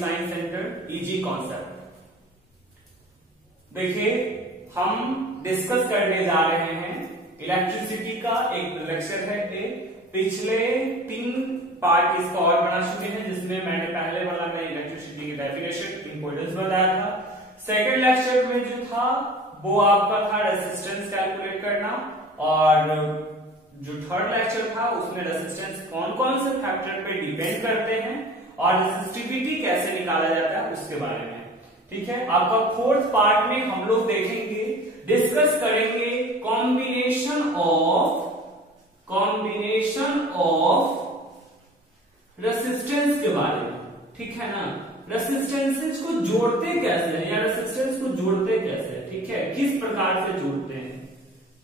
Science centre easy concept. देखिए हम discuss करने जा रहे हैं इलेक्ट्रिसिटी का एक लेक्चर है। पिछले 3 पार्ट इसका और बना चुके हैं, जिसमें मैंने पहले वाला में इलेक्ट्रिसिटी की डेफिनेशन इंपॉर्टेंस बताया था। सेकंड लेक्चर में जो था वो आपका था रेजिस्टेंस कैलकुलेट करना, और जो थर्ड लेक्चर था उसमें रेजिस्टेंस कौन कौन से फैक्टर पे डिपेंड करते हैं और रेजिस्टिविटी कैसे निकाला जाता है उसके बारे में। ठीक है, आपका फोर्थ पार्ट में हम लोग देखेंगे, डिस्कस करेंगे कॉम्बिनेशन ऑफ रेसिस्टेंस के बारे में। ठीक है ना, रेसिस्टेंसेस को जोड़ते कैसे हैं या रेसिस्टेंस को जोड़ते कैसे हैं, ठीक है, किस प्रकार से जोड़ते हैं।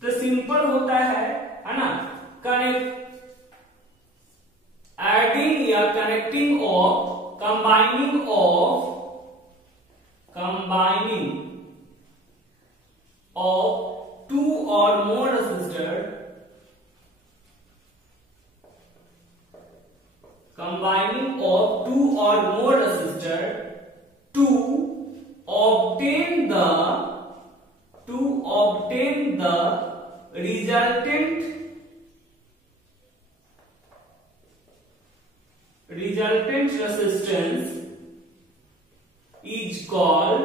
तो सिंपल होता है ना, एडिंग या connecting of combining of 2 or more resistor, combining of 2 or more resistor to obtain the resultant resistance is called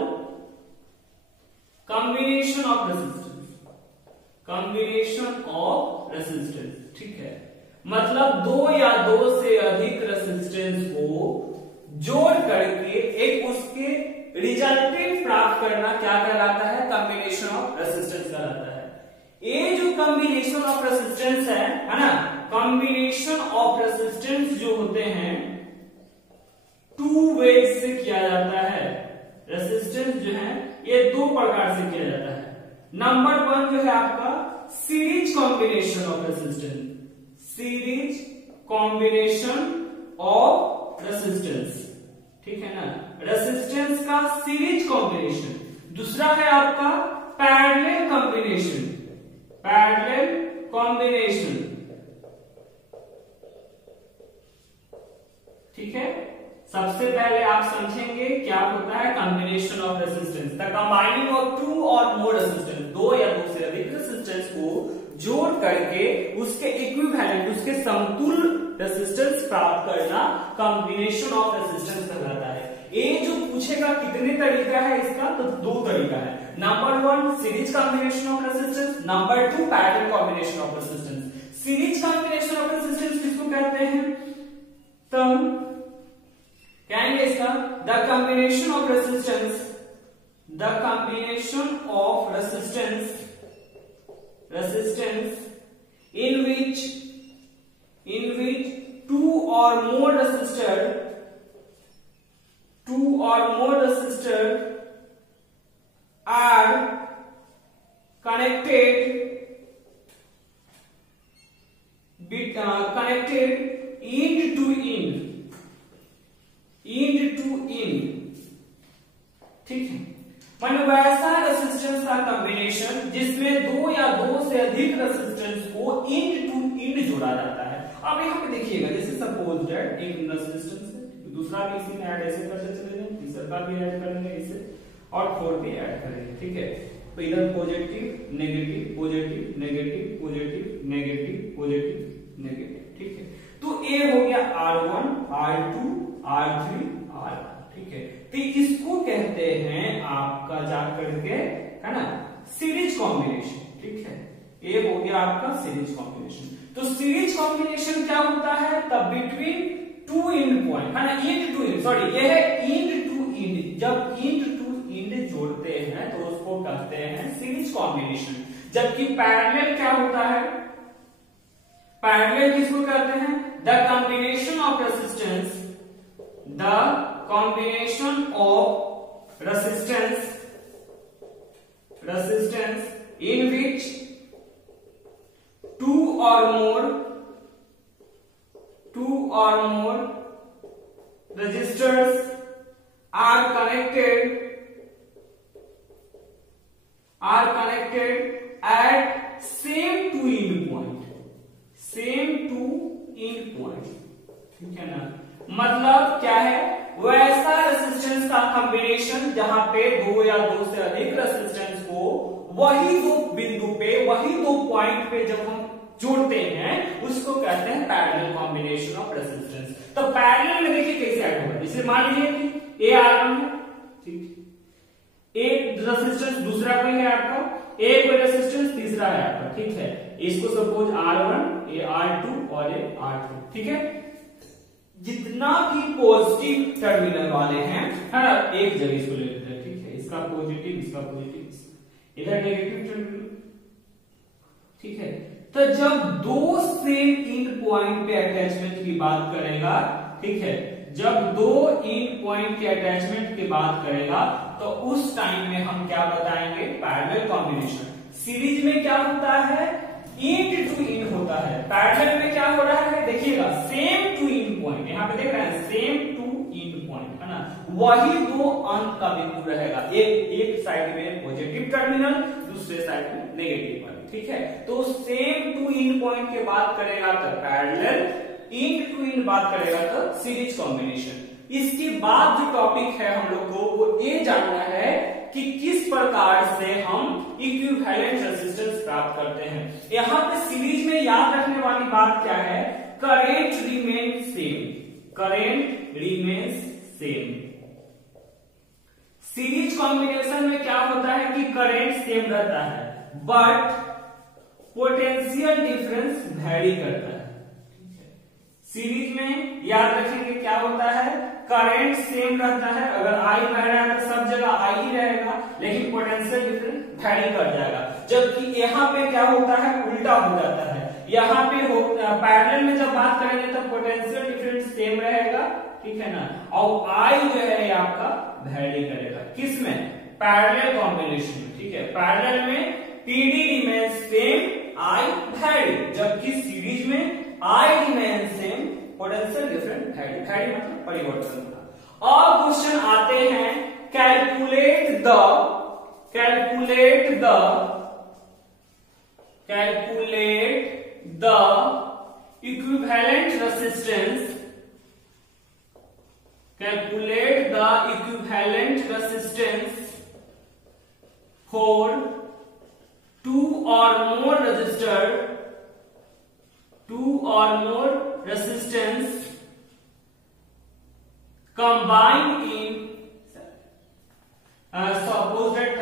combination of resistance। ठीक है, मतलब 2 या 2 से अधिक रेसिस्टेंस को जोड़ करके एक उसके रिजल्टेंट प्राप्त करना क्या कहलाता है, कॉम्बिनेशन ऑफ रेसिस्टेंस कहलाता है। ये जो कॉम्बिनेशन ऑफ रेसिस्टेंस है ना, कॉम्बिनेशन ऑफ रेसिस्टेंस जो होते हैं 2 वेज से किया जाता है। रेसिस्टेंस जो है ये 2 प्रकार से किया जाता है। नंबर 1 जो है आपका series combination of resistance, series combination of resistance. ठीक है ना, रेसिस्टेंस का सीरीज कॉम्बिनेशन। दूसरा है आपका पैरेलल कॉम्बिनेशन, ठीक है। सबसे पहले आप समझेंगे क्या होता है combination of resistance. The combining of 2 और मोर रेसिस्टेंस, 2 या 2 से अधिक रेसिस्टेंस को जोड़ करके उसके इक्विवेलेंट, उसके समतुल्य रेसिस्टेंस प्राप्त करना कॉम्बिनेशन ऑफ रेसिस्टेंस कहलाता है। ये जो पूछेगा कितने तरीका है इसका, तो 2 तरीका है। Number 1 series combination of resistance, number 2 parallel combination of resistance. Series combination of resistance किसको कहते हैं, तो कहेंगे इसका the combination of resistance in which 2 or more resistor are connected end to end। ठीक है, मतलब वैसा रेसिस्टेंस का कॉम्बिनेशन जिसमें 2 या 2 से अधिक रेसिस्टेंस को एंड टू एंड जोड़ा जाता है। अब यहाँ पे देखिएगा, जैसे सपोज दैट एक रेसिस्टेंस है, दूसरा भी इसी में ऐड ऐसे करते चले जाएं, तीसरा का भी ऐड करेंगे इसे, और 4 भी ऐड करेंगे। ठीक है, तो इधर positive negative positive negative positive negative positive negative. ठीक है, तो ये हो गया R1 R2 R3 R। ठीक है, तो इसको कहते हैं आपका जाकर के, है ना, सीरीज कॉम्बिनेशन। ठीक है, ये हो गया आपका सीरीज कॉम्बिनेशन। तो सीरीज कॉम्बिनेशन क्या होता है, तब बिटवीन 2 एंड पॉइंट, है ना, एंड टू एंड, सॉरी ये है एंड टू एंड। जब एंड टू एंड जोड़ते हैं तो उसको कहते हैं सीरीज कॉम्बिनेशन। जबकि पैरेलल क्या होता है, पैरेलल किसको कहते हैं, the combination of resistance, the combination of resistance in which 2 or more resistors are connected at same to end point। ठीक है ना, मतलब क्या है, वैसा कॉम्बिनेशन जहां पे दो या दो से अधिक रेसिस्टेंस को वही दो बिंदु पे, वही दो पॉइंट पे जब हम जोड़ते हैं उसको कहते हैं पैरेलल कॉम्बिनेशन ऑफ रेसिस्टेंस। तो पैरेलल में देखिए कैसे ऐड होगा, जैसे मान लीजिए कि ए R1 है, ठीक, एक रेसिस्टेंस दूसरा कोई है आपका, एक कोई रेसिस्टेंस तीसरा है आपका, ठीक है। इसको सपोज R1, ये R2 और ये R3, ठीक है। जितना भी पॉजिटिव टर्मिनल वाले हैं, है ना, एक जगह इसको ले लेते हैं, ठीक है। इसका पॉजिटिव, इसका पॉजिटिव, इधर नेगेटिव टर्मिनल, ठीक है। तो जब दो सेम इंड पॉइंट पे अटैचमेंट की बात करेगा, ठीक है, जब दो इंड पॉइंट के अटैचमेंट की बात करेगा तो उस टाइम में हम क्या बताएंगे, पैरेलल कॉम्बिनेशन। सीरीज में क्या होता है, इंड टू इंड होता है। पैरेलल में क्या हो रहा है, देखिएगा, सेम टू इंड पॉइंट, यहां पे देख रहे हैं सेम टू इंड पॉइंट, है ना, वही दो अंत का बिंदु रहेगा, एक साइड में पॉजिटिव टर्मिनल, दूसरे साइड में नेगेटिव वाली, ठीक है। तो सेम टू इंड पॉइंट के बात करेगा तो पैरेलल, इंड टू इंड बात करेगा तो सीरीज कॉम्बिनेशन। इसके बाद जो टॉपिक है हम लोग को वो ये जानना है कि किस प्रकार से हम इक्विवेलेंट रेजिस्टेंस प्राप्त करते हैं। यहां पे सीरीज में याद रखने वाली बात क्या है, current remain same, current remains same. Series combination में क्या होता है कि करेंट सेम रहता है बट पोटेंशियल डिफरेंस वेरी करता है। सीरीज में याद रखेंगे क्या होता है, करंट सेम रहता है, अगर आई बह रहा है तो सब जगह आई ही रहेगा, लेकिन पोटेंशियल डिफरेंस वेरी कर जाएगा। जबकि यहाँ पे क्या होता है, उल्टा हो जाता है। यहाँ पे पैरेलल में जब बात करेंगे तो पोटेंशियल डिफरेंस सेम रहेगा, ठीक है ना, और आई जो है आपका वेरी करेगा। किसमें, पैरेलल कॉम्बिनेशन में, ठीक है। पैरेलल में PD remains same, I vary, जबकि सीरीज में I remain same, potential different vary, vary मतलब परिवर्तन होगा। और क्वेश्चन आते हैं, calculate the equivalent resistance, calculate the equivalent resistance for two or more resistance combined in suppose that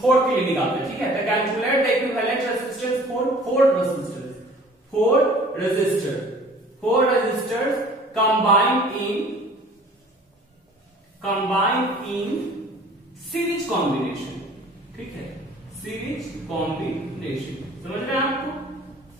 4 के लिए निकालते हैं, ठीक है। तो calculate the equivalent resistance for 4 resistors combined in series combination, ठीक है, सीरीज कॉम्बिनेशन। समझ रहे हैं आपको,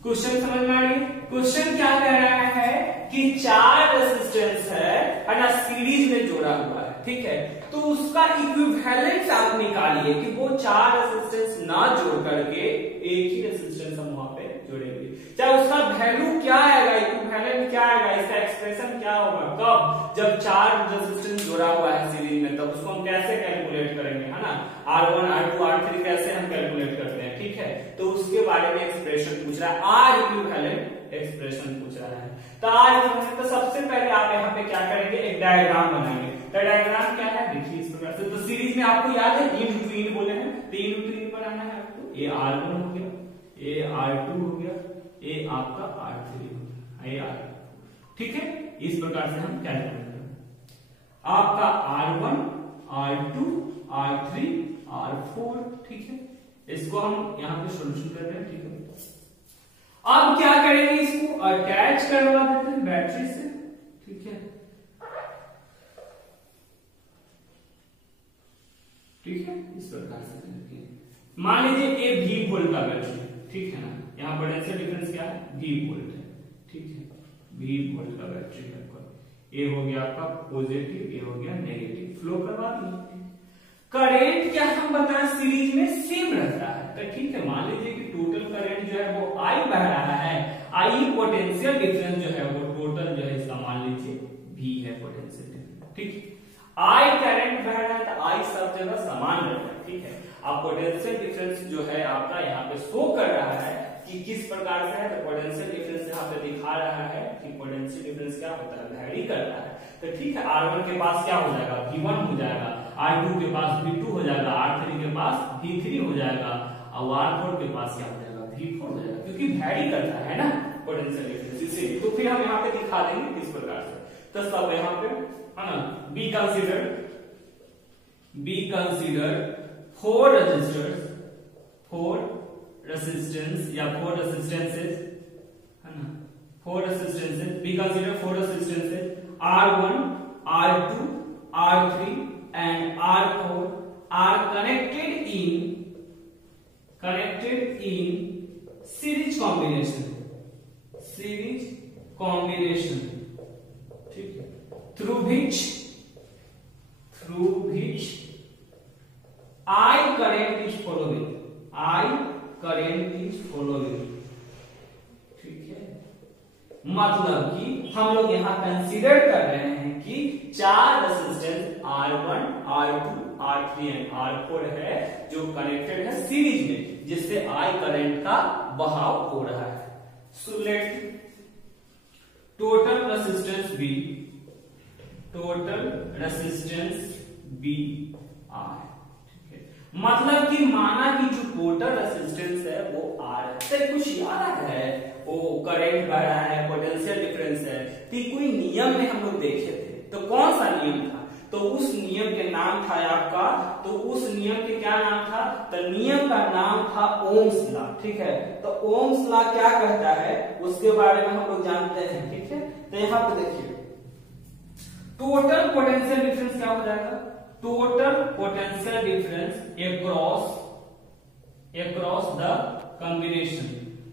क्वेश्चन समझ में आ रही है। क्वेश्चन क्या कह रहा है कि 4 रेजिस्टेंस है ना, सीरीज में जोड़ा हुआ है, ठीक है। तो उसका इक्विवेलेंट आप निकालिए कि वो 4 रेजिस्टेंस ना जोड़ करके एक ही रेजिस्टेंस हम वहां पे जोड़ेंगे। चाहे उसका वैल्यू क्या आएगा, इक्विवेलेंट क्या आएगा, इसका एक्सप्रेशन क्या होगा, कब, जब 4 रेजिस्टेंस जोड़ा हुआ है सीरीज में, तब उसको हम कैसे कैलकुलेट करेंगे, है ना, R1, R2, R3 कैसे हम कैलकुलेट करते हैं, ठीक है। तो उसके बारे में एक्सप्रेशन पूछ रहा है, आर इक्विवेलेंट एक्सप्रेशन पूछ रहा है। तो सबसे पहले आप यहाँ पे क्या करेंगे, एक डायग्राम बनाएंगे। तो डायग्राम क्या है, देखिए इस प्रकार से। तो सीरीज में आपको याद है इंड टू इंड बोले हैं, तो इंड टू इंड बनाना है आपको। ये R1 हो गया, ये R2 हो गया, ये आपका R3 हो गया, ये R2, ठीक है। इस प्रकार से हम कैलकुलेट करेंगे आपका R1, R2, R3, R4, ठीक है। इसको हम यहाँ पे सोल्यूशन कर रहे हैं, ठीक है। अब क्या करेंगे, इसको अटैच करवा देते हैं बैटरी से, ठीक है, ठीक है। इस प्रकार से मान लीजिए ये V वोल्ट का बैटरी, ठीक है ना, यहाँ पोटेंशियल डिफरेंस क्या है, V वोल्ट है, ठीक है, V वोल्ट का बैटरी है। ये हो गया आपका पॉजिटिव, ये हो गया नेगेटिव, फ्लो करवा दिए। करेंट क्या हम बताएं, सीरीज में सेम रहता है, तो ठीक है। मान लीजिए कि टोटल करंट जो है वो I बह रहा है, I पोटेंशियल डिफरेंस जो है वो टोटल जो है इसका मान लीजिए V है पोटेंशियल डिफरेंस, ठीक। I करंट बह रहा है तो I सब जगह समान रहता है, ठीक है। अब पोटेंशियल डिफरेंस जो है आपका यहाँ पे शो कर रहा है कि किस प्रकार से है, तो पोटेंशियल डिफरेंस यहाँ पे दिखा रहा है कि पोटेंशियल डिफरेंस क्या होता है, वेरी करता है। तो ठीक है, R1 के पास क्या हो जाएगा, V1 हो जाएगा, R2 के पास V2 हो जाएगा, R3 के पास V3 हो जाएगा और R4 के पास क्या हो जाएगा, V4 हो जाएगा, क्योंकि वैरी करता है ना पोटेंशियल डिफरेंस इसीलिए। तो फिर हम यहाँ पे दिखा देंगे इस प्रकार से। तो सब यहाँ पे है ना, बी कंसीडर फोर रेजिस्टेंसेस या फोर रेजिस्टेंसेस है ना, four resistances, B consider four resistances R1, R2, R3 and R4 are connected in series combination, ठीक है, through which I current is following, ठीक है। मतलब कि हम लोग यहाँ कंसीडर कर रहे हैं कि चार resistance R1, R2, R3 and R4 है जो कनेक्टेड है सीरीज में, जिससे I करंट का बहाव हो रहा है। So let total resistance be R, ठीक है। मतलब कि माना कि जो टोटल रेजिस्टेंस है वो R है। तो कुछ याद है, वो करंट बह रहा है, पोटेंशियल डिफरेंस है, तो कोई नियम में हम लोग देखे थे। तो कौन सा नियम था? तो उस नियम के नाम था आपका, तो उस नियम के क्या नाम था? तो नियम का नाम था ओम्स लॉ, ठीक है। तो ओम्स लॉ क्या कहता है उसके बारे में हम लोग जानते हैं, ठीक है। तो यहाँ पे देखिए टोटल पोटेंशियल डिफरेंस क्या हो जाएगा, total potential difference across the combination,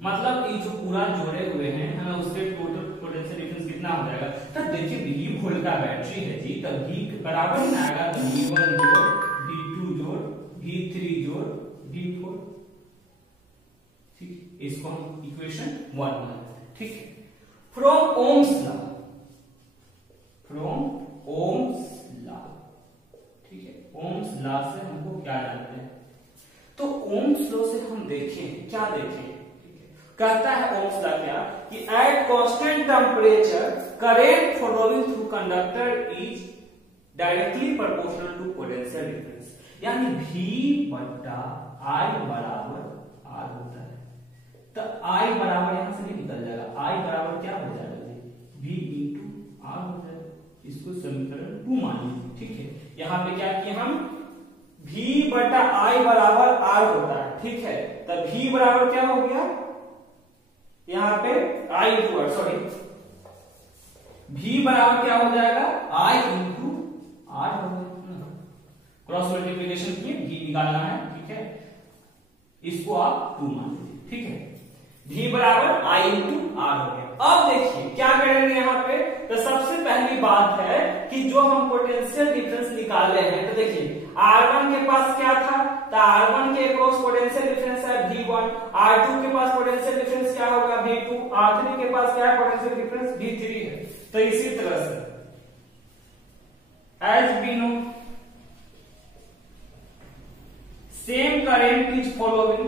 मतलब ये जो पूरा जोड़े हुए हैं है ना, उसके टोटल पोटेंशियल डिफरेंस कितना हो जाएगा। तो देखिए V वोल्ट का बैटरी है जी, तो V बराबर में आएगा तो V1 जोड़ V2 जोड़ V3 जोड़ V4, ठीक, इसको हम इक्वेशन 1 मानते हैं, ठीक है। फ्रॉम ओम्स लॉ, ठीक है, ओम्स लॉ से हमको क्या जानते हैं? तो ओम्स लॉ से हम देखें, क्या देखें, कहता है ओम्स लॉ क्या कि at constant temperature current flowing through conductor is directly proportional to potential difference, यानी V बटा I बराबर R होता है। तो I बराबर यहां से निकल जाएगा, I बराबर क्या हो जाएगा V इंटू R हो जाएगा। इसको समीकरण 2 मान लीजिए, ठीक है। यहाँ पे क्या किए हम, V बटा I बराबर R होता है, ठीक है। तो V बराबर क्या हो गया यहाँ पे I into R, sorry V बराबर क्या हो जाएगा I इंटू R हो जाएगा। क्रॉस मल्टीप्लीकेशन किए V निकालना है, ठीक है, इसको आप 2 मान लीजिए, ठीक है। V बराबर I इंटू R हो गया। अब देखिए क्या करेंगे यहाँ पे, तो सबसे पहली बात है कि जो हम पोटेंशियल डिफरेंस निकाले हैं, तो देखिए R1 के पास क्या था, तो R1 के अक्रॉस पोटेंशियल डिफरेंस है V1, R2 के पास पोटेंशियल डिफरेंस क्या होगा V2, R3 के पास क्या है पोटेंशियल डिफरेंस V3 है। तो इसी तरह से as we know same current is following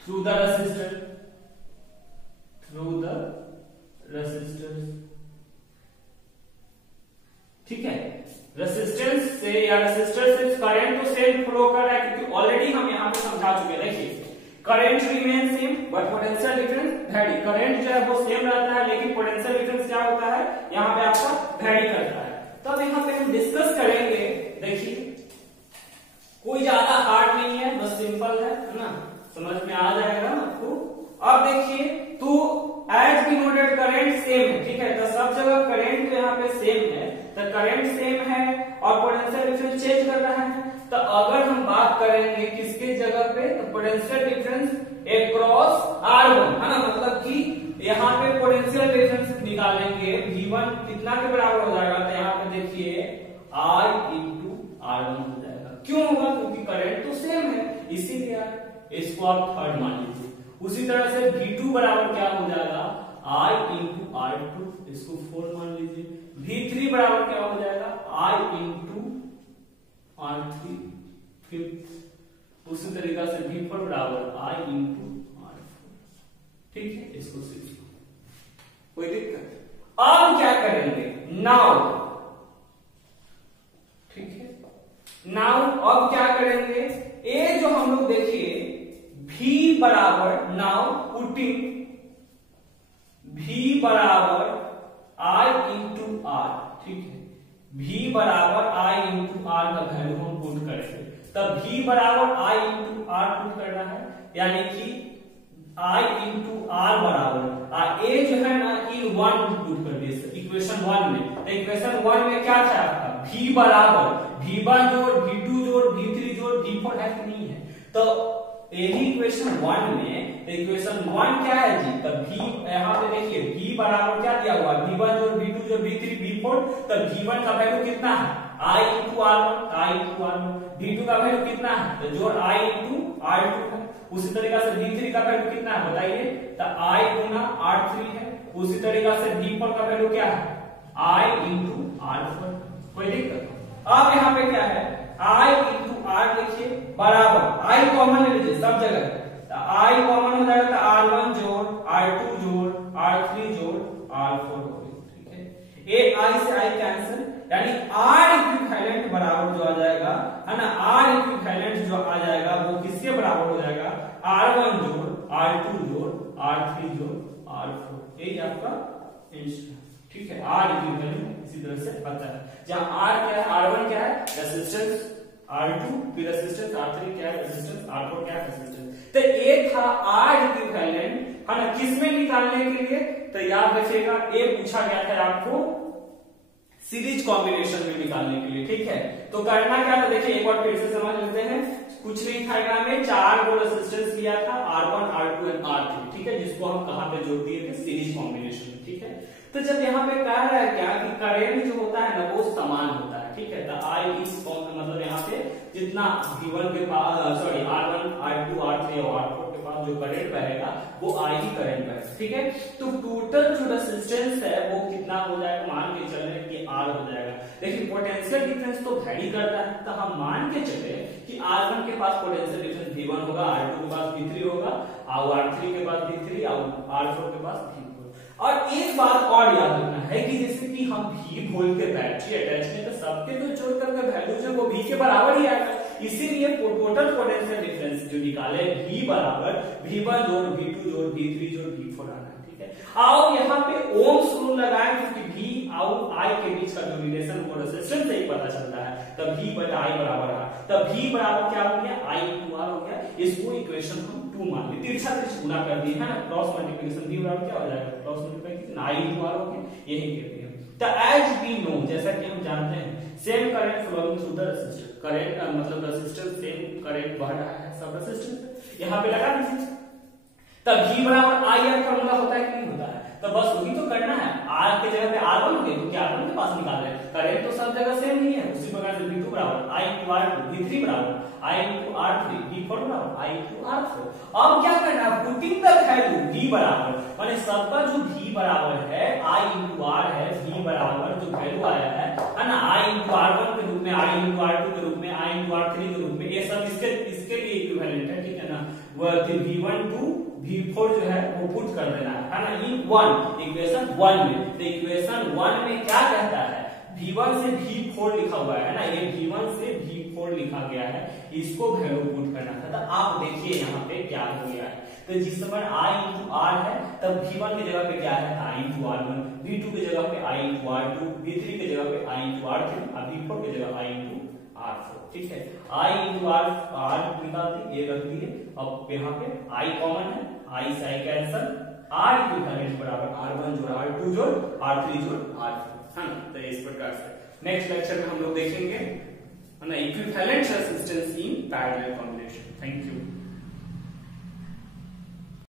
through the resistors, ठीक है। रेजिस्टेंस से या रेजिस्टर से करंट तो सेम फ्लो कर रहा है, क्योंकि ऑलरेडी हम यहाँ पे समझा चुके हैं। देखिए current remain same but potential difference vary, current जो है वो सेम रहता है लेकिन पोटेंशियल डिफरेंस क्या होता है यहाँ पे आपका वैरी करता है। तो अब यहाँ पे हम डिस्कस करेंगे, देखिए कोई ज्यादा हार्ड नहीं है, बस सिंपल है ना, समझ में आ जाएगा ना आपको। अब देखिए तो as be noted current same है, ठीक है। तो सब जगह करंट जो यहाँ पे सेम है, तो करंट सेम है और पोटेंशियल डिफरेंस चेंज कर रहा है। तो अगर हम बात करेंगे किसके जगह पे, तो पोटेंशियल डिफरेंस अक्रॉस R1 है ना, मतलब कि यहाँ पे पोटेंशियल डिफरेंस निकालेंगे V1 कितना के बराबर हो जाएगा, तो यहाँ पे देखिए I इंटू R1 हो जाएगा। क्यों होगा, क्योंकि करंट तो सेम है इसीलिए, इसको आप थर्ड मान लीजिए। उसी तरह से V2 बराबर क्या हो जाएगा I इंटू R2, इसको 4 मान लीजिए। V3 बराबर क्या हो जाएगा I इंटू R3 फिफ्थ। उसी तरीका से V4 बराबर I इंटू R4, ठीक है, इसको 6। कोई दिक्कत? अब क्या करेंगे? नाउ, ठीक है, नाउ अब क्या करेंगे? ए जो हम लोग देखिए V बराबर, नाउ पुटिंग V बराबर I इंटू R, ठीक है, V बराबर I इंटू R का वैल्यू हम पुट करेंगे, तब V बराबर I इंटू R पुट करना है, यानी कि I इंटू R बराबर A जो है ना E1 पुट कर दिए इक्वेशन 1 में। तो इक्वेशन 1 में क्या था आपका? V बराबर V1 जोड़ V2 जोड़ V3 जोड़ V4 है कि नहीं है? तो यही इक्वेशन 1 में, इक्वेशन 1 क्या है जी? तब V यहाँ पे देखिए V बराबर क्या दिया हुआ? V1 जोड़ V2 जोड़ V3 V4, तब V1 का वैल्यू कितना है? I इंटू R1, V2 का वैल्यू कितना है? तो जोड़ I इंटू R2 है। उसी तरीका से V3 का वैल्यू कितना है बताइए? तो I गुना R3 है। उसी तरीका से V4 का वैल्यू क्या है? I into R4। कोई दिक्कत? अब यहाँ पे क्या है? I इंटू R देखिए बराबर I कॉमन ले लीजिए सब जगह, तो I कॉमन हो जाएगा, तो R1 जोड़ R2 जोड़ R3 जोड़ R4 हो गया, ठीक है। ये I से I कैंसिल, यानी R इक्विवेलेंट बराबर जो आ जाएगा है ना, R इक्विवेलेंट जो आ जाएगा वो किसके बराबर हो जाएगा? R1 जोड़ R2 जोड़ R3 जोड़ R4, यही आपका आंसर, ठीक है। R इक्विवेलेंट इसी तरह से आता है, जहां R क्या है? R1 क्या है? रेजिस्टेंस, R2 फिर रेजिस्टेंस, R3 क्या है? रेजिस्टेंस, R4 क्या है? रेजिस्टेंस। तो ये था R इक्विवेलेंट, है ना, किसमें निकालने के लिए? तो याद रखिएगा ये पूछा गया था आपको सीरीज कॉम्बिनेशन में निकालने के लिए, ठीक है। तो करना क्या था देखिए, एक बार फिर से समझ लेते हैं। कुछ नहीं था, यहाँ में 4 को रेजिस्टेंस लिया था R1, R2 एंड R3, ठीक है, जिसको हम कहां पे जोड़ दिए थे? सीरीज कॉम्बिनेशन में, ठीक है। तो जब यहाँ पे कह रहा है क्या कि करेंट जो होता है ना वो समान होता है, ठीक है। तो I इस मतलब यहाँ पे जितना V1 के पास, सॉरी R1, R2, R3 और R4 के पास जो करंट बहेगा वो I ही करंट बहेगा, ठीक है। तो टोटल जो रेजिस्टेंस है वो कितना हो जाएगा? मान के चल रहे कि R हो जाएगा। लेकिन पोटेंशियल डिफरेंस तो वैरी करता है, तो हम मान के चले कि R1 के पास पोटेंशियल डिफरेंस V1 होगा, R2 के पास V3 होगा, और R3 के पास V3 और R4 के पास V4। और एक बात और याद रखना है कि जैसे कि हम V वोल्ट के बैटरी अटैच में, तो सबके तो जोड़ करके वैल्यू जो वो V के बराबर ही आएगा, इसीलिए टोटल पोटेंशियल डिफरेंस जो निकाले V बराबर V1 जोड़ V2 जोड़ V3 जोड़ V4 आना है, ठीक है। आओ यहाँ पे ओम्स रूल लगाएं, क्योंकि V और I के बीच का जो रिलेशन वो रेजिस्टेंस से ही पता चलता है। तब V बटा I बराबर R, तब V बराबर क्या हो गया? I इंटू R हो गया। इसको इक्वेशन हम 2 मान ली, तिरछा तिरछा गुना कर दिए है ना, क्रॉस मल्टीप्लिकेशन V बराबर क्या हो जाएगा? Cross multiplication I into R हो गया, यही कहते हैं। तो एज वी नो, जैसा कि हम जानते हैं, same current flowing through the resistor, current मतलब रेजिस्टेंस सेम करंट बह रहा है सब रेजिस्टेंस, यहाँ पे लगा दीजिए। तब V बराबर I R फॉर्मूला होता है कि नहीं होता है? तो बस वही तो करना है, R के जगह पे R1 हो गया, क्योंकि R1 के पास निकाल रहे हैं, करंट तो सब जगह सेम ही है। उसी प्रकार से V2 बराबर I इंटू R2, V3 बराबर I इंटू R3, V4 बराबर I इंटू R4। अब क्या करना है? पुटिंग द वैल्यू V बराबर, माने सबका जो V बराबर है I इंटू R है, V बराबर जो वैल्यू आया है ना, I इंटू R1 के रूप में, I इंटू R2 के रूप में, I इंटू R3 के रूप में, ये सब इसके लिए इक्विवेलेंट है, ठीक है ना। वह V1 टू V4 जो है वो पुट कर देना है ना, इन 1 इक्वेशन 1 में। तो इक्वेशन 1 में क्या कहता है? V1 से V4 लिखा हुआ है ना, ये V1 से V4 लिखा गया है, इसको वैल्यू पुट करना था। तो आप देखिए यहाँ पे क्या हो गया है, तो जिस समय I इंटू R है, तब V1 की जगह पे क्या है? I इंटू R1, V2 की जगह पे I इंटू R2, V3 की जगह पे I इंटू R3 और V4 की जगह I इंटू R4, ठीक है। I इंटू R निकाल दी, ये रख दिए। अब यहाँ पे I कॉमन है, I से I कैंसल, R इक्विवेलेंट बराबर R1 जोड़ R2 जोड़ R3 जोड़ R4, है ना। तो इस प्रकार से नेक्स्ट लेक्चर में हम लोग देखेंगे है ना equivalent resistance in parallel combination. Thank you.